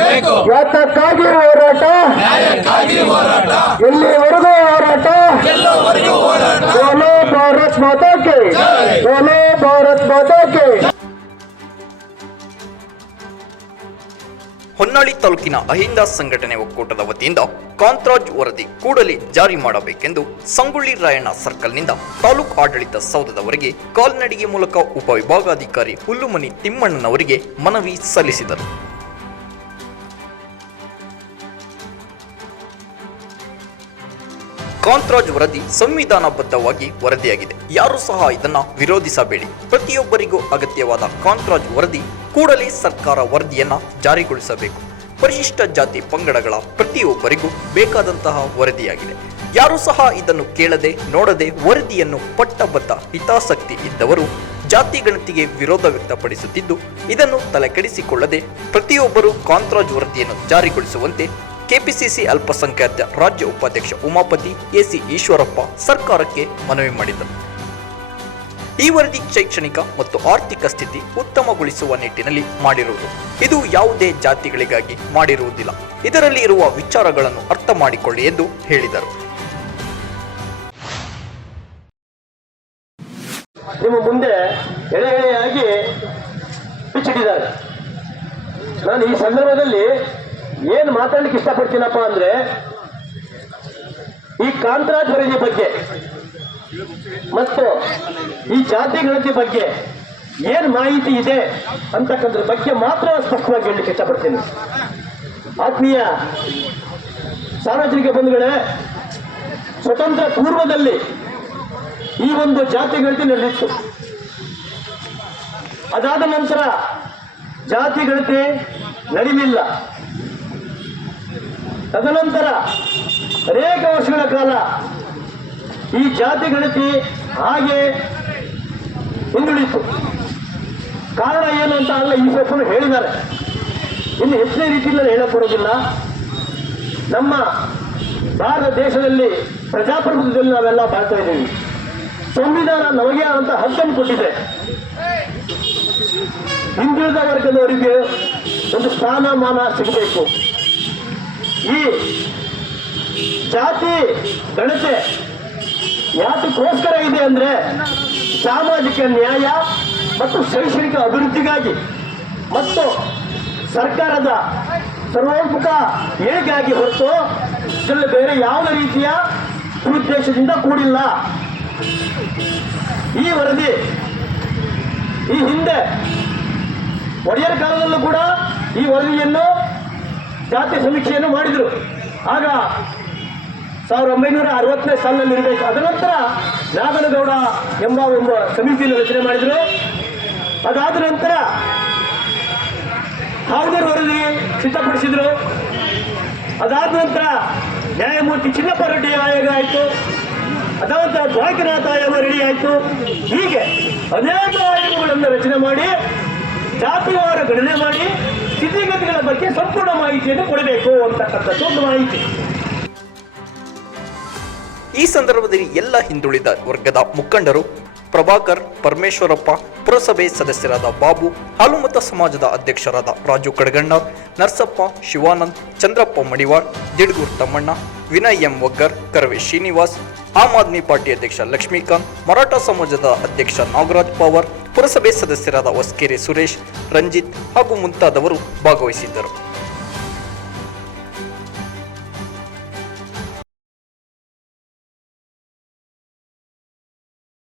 ಬೇಕು. ಯಾತಕ್ಕಾಗಿ ಹೋರಾಟ? ಇಲ್ಲಿವರೆಗೂ ಹೋರಾಟ. ಬೋಲೋ ಭಾರತ್ ಮಾತಾಕೆ ಬೋಲೋ ಭಾರತ್ ಮಾತಾಕೆ ಹೊನ್ನಾಳಿ ತಾಲೂಕಿನ ಅಹಿಂದ ಸಂಘಟನೆ ಒಕ್ಕೂಟದ ವತಿಯಿಂದ ಕಾಂತ್ರಾಜ್ ವರದಿ ಕೂಡಲೇ ಜಾರಿ ಮಾಡಬೇಕೆಂದು ಸಂಗೊಳ್ಳಿ ರಾಯಣ್ಣ ಸರ್ಕಲ್ನಿಂದ ತಾಲೂಕು ಆಡಳಿತ ಸೌಧದವರೆಗೆ ಕಾಲ್ನಡಿಗೆ ಮೂಲಕ ಉಪವಿಭಾಗಾಧಿಕಾರಿ ಹುಲ್ಲುಮನಿ ತಿಮ್ಮಣ್ಣನವರಿಗೆ ಮನವಿ ಸಲ್ಲಿಸಿದರು. ಕಾಂತರಾಜ್ ವರದಿ ಸಂವಿಧಾನಬದ್ಧವಾಗಿ ವರದಿಯಾಗಿದೆ. ಯಾರು ಸಹ ಇದನ್ನ ವಿರೋಧಿಸಬೇಡಿ. ಪ್ರತಿಯೊಬ್ಬರಿಗೂ ಅಗತ್ಯವಾದ ಕಾಂತರಾಜ್ ವರದಿ, ಕೂಡಲೇ ಸರ್ಕಾರ ವರದಿಯನ್ನ ಜಾರಿಗೊಳಿಸಬೇಕು. ಪರಿಶಿಷ್ಟ ಜಾತಿ ಪಂಗಡಗಳ ಪ್ರತಿಯೊಬ್ಬರಿಗೂ ಬೇಕಾದಂತಹ ವರದಿಯಾಗಿದೆ. ಯಾರು ಸಹ ಇದನ್ನು ಕೇಳದೆ, ನೋಡದೆ ವರದಿಯನ್ನು ಪಟ್ಟಬದ್ಧ ಹಿತಾಸಕ್ತಿ ಇದ್ದವರು ಜಾತಿ ಗಣತಿಗೆ ವಿರೋಧ ವ್ಯಕ್ತಪಡಿಸುತ್ತಿದ್ದು, ಇದನ್ನು ತಲೆಕೆಡಿಸಿಕೊಳ್ಳದೆ ಪ್ರತಿಯೊಬ್ಬರು ಕಾಂತರಾಜ್ ವರದಿಯನ್ನು ಜಾರಿಗೊಳಿಸುವಂತೆ ಕೆಪಿಸಿಸಿ ಅಲ್ಪಸಂಖ್ಯಾತ ರಾಜ್ಯ ಉಪಾಧ್ಯಕ್ಷ ಉಮಾಪತಿ ಎಸಿ ಈಶ್ವರಪ್ಪ ಸರ್ಕಾರಕ್ಕೆ ಮನವಿ ಮಾಡಿದರು. ಈ ವರದಿ ಶೈಕ್ಷಣಿಕ ಮತ್ತು ಆರ್ಥಿಕ ಸ್ಥಿತಿ ಉತ್ತಮಗೊಳಿಸುವ ನಿಟ್ಟಿನಲ್ಲಿ ಮಾಡಿರುವುದು. ಇದು ಯಾವುದೇ ಜಾತಿಗಳಿಗಾಗಿ ಮಾಡಿರುವುದಿಲ್ಲ. ಇದರಲ್ಲಿ ಇರುವ ವಿಚಾರಗಳನ್ನು ಅರ್ಥ ಮಾಡಿಕೊಳ್ಳಿ ಎಂದು ಹೇಳಿದರು. ನಿಮ್ಮ ಮುಂದೆ ಎಳೆ ಎಳೆಯಾಗಿ ನಾನು ಈ ಸಂದರ್ಭದಲ್ಲಿ ಏನು ಮಾತಾಡ್ಲಿಕ್ಕೆ ಇಷ್ಟಪಡ್ತೀನಪ್ಪ ಅಂದ್ರೆ ಈ ಕಾಂತರಾಜ್ ವರದಿ ಬಗ್ಗೆ ಮತ್ತು ಈ ಜಾತಿ ಗಣತಿ ಬಗ್ಗೆ ಏನು ಮಾಹಿತಿ ಇದೆ ಅಂತಕ್ಕಂಥದ್ರ ಬಗ್ಗೆ ಮಾತ್ರ ಸ್ಪಷ್ಟವಾಗಿ ಹೇಳಲಿಕ್ಕೆ ಇಷ್ಟಪಡ್ತೀನಿ. ಆತ್ಮೀಯ ಸಾರ್ವಜನಿಕ ಬಂಧುಗಳೇ, ಸ್ವತಂತ್ರ ಪೂರ್ವದಲ್ಲಿ ಈ ಒಂದು ಜಾತಿ ಗಣತಿ ನಡೆದಿತ್ತು. ಅದಾದ ನಂತರ ಜಾತಿ ಗಣತಿ ನಡೀಲಿಲ್ಲ. ತದನಂತರ ಅನೇಕ ವರ್ಷಗಳ ಕಾಲ. ಈ ಜಾತಿ ಗಣತಿ ಹಾಗೆ ಹಿಂದುಳಿತು ಕಾರಣ ಏನು ಅಂತ ಅಲ್ಲ, ಈ ಸೊಪ್ಪನ್ನು ಹೇಳಿದ್ದಾರೆ. ಇನ್ನು ಹೆಚ್ಚಿನ ರೀತಿಯಲ್ಲಿ ಹೇಳಕ್ ಬರೋದಿಲ್ಲ. ನಮ್ಮ ಭಾರತ ದೇಶದಲ್ಲಿ ಪ್ರಜಾಪ್ರಭುತ್ವದಲ್ಲಿ ನಾವೆಲ್ಲ ಬಾಳ್ತಾ ಇದ್ದೀವಿ. ಸಂವಿಧಾನ ನಮಗೆ ಅಂತ ಹಕ್ಕನ್ನು ಕೊಟ್ಟಿದೆ. ಹಿಂದುಳಿದ ವರ್ಗದವರಿಗೆ ಒಂದು ಸ್ಥಾನಮಾನ ಸಿಗಬೇಕು. ಈ ಜಾತಿ, ಗಣತೆ ಯಾತಕ್ಕೋಸ್ಕರ ಇದೆ ಅಂದ್ರೆ ಸಾಮಾಜಿಕ ನ್ಯಾಯ ಮತ್ತು ಶೈಕ್ಷಣಿಕ ಅಭಿವೃದ್ಧಿಗಾಗಿ ಮತ್ತು ಸರ್ಕಾರದ ಸರ್ವೋತ್ಮುಖ ಏಳಿಗೆಯಾಗಿ ಹೊರತು ಇದರಲ್ಲಿ ಬೇರೆ ಯಾವುದೇ ರೀತಿಯ ಉದ್ದೇಶದಿಂದ ಕೂಡಿಲ್ಲ. ಈ ವರದಿ ಈ ಹಿಂದೆ, ಒಡೆಯರ ಕಾಲದಲ್ಲೂ ಕೂಡ ಈ ವರದಿಯನ್ನು ಜಾತಿ ಸಮೀಕ್ಷೆಯನ್ನು ಮಾಡಿದರು. ಆಗ ಸಾವಿರದ ಒಂಬೈನೂರ ಅರವತ್ತನೇ ಸಾಲಿನಲ್ಲಿ ಇರಬೇಕು ಅದನಂತರ ನಾಗನಗೌಡ ಎಂಬ ಒಂದು ಸಮಿತಿಯನ್ನು ರಚನೆ ಮಾಡಿದರು. ಅದಾದ ನಂತರ ಹೌದರ್ ವರದಿ ಸಿದ್ಧಪಡಿಸಿದ್ರು. ಅದಾದ ನಂತರ ನ್ಯಾಯಮೂರ್ತಿ ಚಿನ್ನಪ್ಪ ರೆಡ್ಡಿ ಆಯೋಗ ಆಯಿತು. ಅದಾದ ನಂತರ ದ್ವಾರಕನಾಥ ಆಯೋಗ ರೆಡಿ ಆಯಿತು. ಹೀಗೆ ಅನೇಕ ಆಯೋಗಗಳನ್ನು ರಚನೆ ಮಾಡಿ ಜಾತಿವಾರ ಗಣನೆ ಮಾಡಿ ಸ್ಥಿತಿಗತಿಗಳ ಬಗ್ಗೆ ಸಂಪೂರ್ಣ ಮಾಹಿತಿಯನ್ನು ಕೊಡಬೇಕು ಅಂತಕ್ಕಂಥದ್ದು ಒಂದು ಮಾಹಿತಿ. ಈ ಸಂದರ್ಭದಲ್ಲಿ ಎಲ್ಲ ಹಿಂದುಳಿದ ವರ್ಗದ ಮುಖಂಡರು ಪ್ರಭಾಕರ್ ಪರಮೇಶ್ವರಪ್ಪ ಪುರಸಭೆ ಸದಸ್ಯರಾದ ಬಾಬು, ಹಾಲುಮತ ಸಮಾಜದ ಅಧ್ಯಕ್ಷರಾದ ರಾಜು ಕಡಗಣ್ಣ, ನರ್ಸಪ್ಪ ಶಿವಾನಂದ್, ಚಂದ್ರಪ್ಪ ಮಡಿವಾಳ್, ದಿಡ್ಗೂರ್ ತಮ್ಮಣ್ಣ, ವಿನಯ್ ಎಂ ಒಗ್ಗರ್, ಕರವೇ ಶ್ರೀನಿವಾಸ್, ಆಮ್ ಆದ್ಮಿ ಪಾರ್ಟಿ ಅಧ್ಯಕ್ಷ ಲಕ್ಷ್ಮೀಕಾಂತ್, ಮರಾಠ ಸಮಾಜದ ಅಧ್ಯಕ್ಷ ನಾಗರಾಜ್ ಪವಾರ್ ಪುರಸಭೆ ಸದಸ್ಯರಾದ ಹೊಸ್ಕೆರೆ ಸುರೇಶ್ ರಂಜಿತ್ ಹಾಗೂ ಮುಂತಾದವರು ಭಾಗವಹಿಸಿದ್ದರು.